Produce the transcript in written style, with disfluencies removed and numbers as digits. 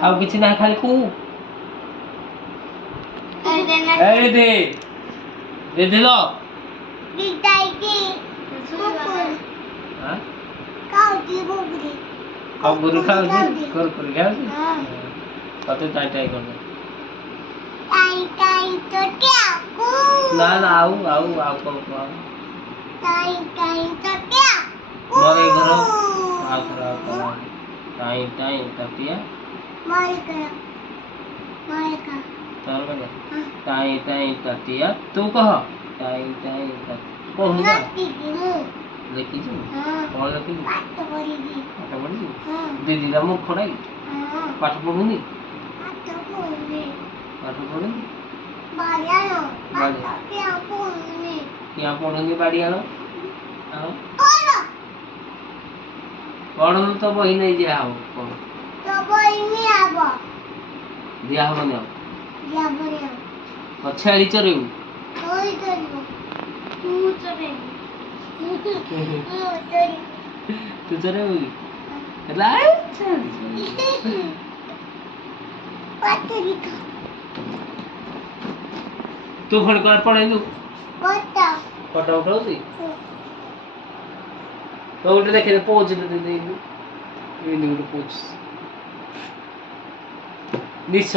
ଆଉ କିଛି ନାହିଁ ଖାଲି କୁ ଏଇ ଦେ ଦିଲ ଗୁରୁ ଖାଉଛି କୁରକୁରି ଖାଉଛି ତତେ ଟାଇ ଟାଇ କରିଦେ ନା ନା ଆଉ କଣ ମୋର ଏଇ ଘର ଆଉ ଟାଇ ଟାଇ ତଟିଆ ତୋର କଣ ଟାଇ ଟାଇ ତଟିଆ ତୁ କହ ଟାଇ ଟାଇ କହୁନୁ ଦେଖିଛୁ କଣ ଦେଖିଛୁ ପାଠ ପଢିଛୁ ଦିଦିଟା ମୂର୍ଖଟା କି ପାଠ ପଢୁନି କିଆ ପଢୁନି ବାଡ଼ିଆଣ ଆଉ ପଢୁନୁ ତ ବହି ନେଇ ଦିଆହବ ଦିଆହବନି ଆଉ ଛେଳି ଚରେଇବୁ ତୁ ଚରେଇବୁ କି ହେଲା ତୁ ପୁଣି କୁଆଡେ ପଳେଇଲୁ ଫଟୋ ଉଠଉଛି ତ ଗୋଟେ ଦେଖେ ପୋଜ ଦେଇଦେଇଲୁ ଏମିତି ଗୋଟେ ପୋଜ ନିଶ